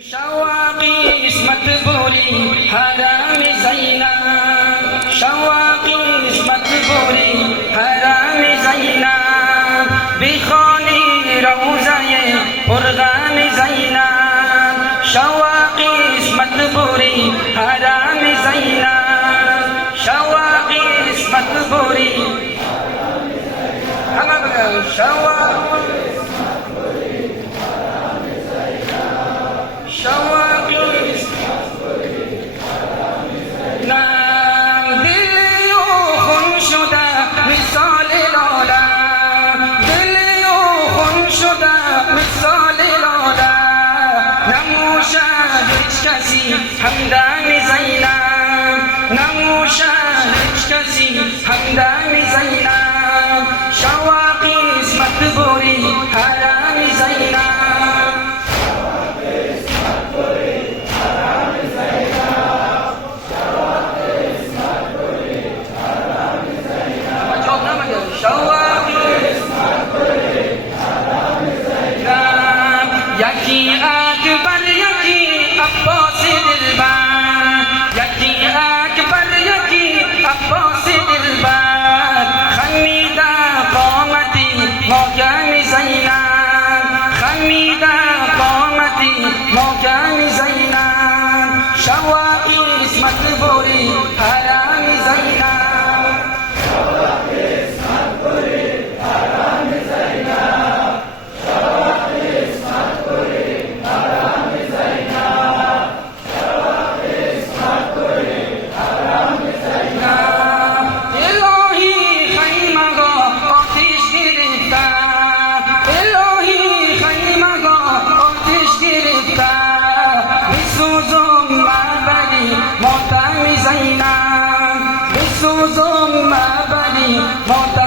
شواقي اسمت بولی حرام زینب شواقی اسمت بولی حرام زینب بخوانی روزه پرغم زینب شواقی اسمت بولی حرام زینب شواقی اسمت بولی همه بگم شواقی همدان زینب نموشد هیچ کسی همدان زینب شواقی اسمت بوری حرام زینب شواقی اسمت بوری حرام زینب یکی اکبر یکی عباس دلبر یکی اکبر یکی عباس دلبر خمیده قامتی محکم زینب خمیده قامتی محکم زینب شواقی اسمت بوری حرام زینب شواقی اسمت بوری حرام زینب شواقی اسمت بوری حرام زینب شواقی اسمت بوری حرام زینب الهی خیمه را آتش گرفته الهی خیمه را آتش گرفته بسوزم معبدی ماتم زینب بسوزم معبدی ماتم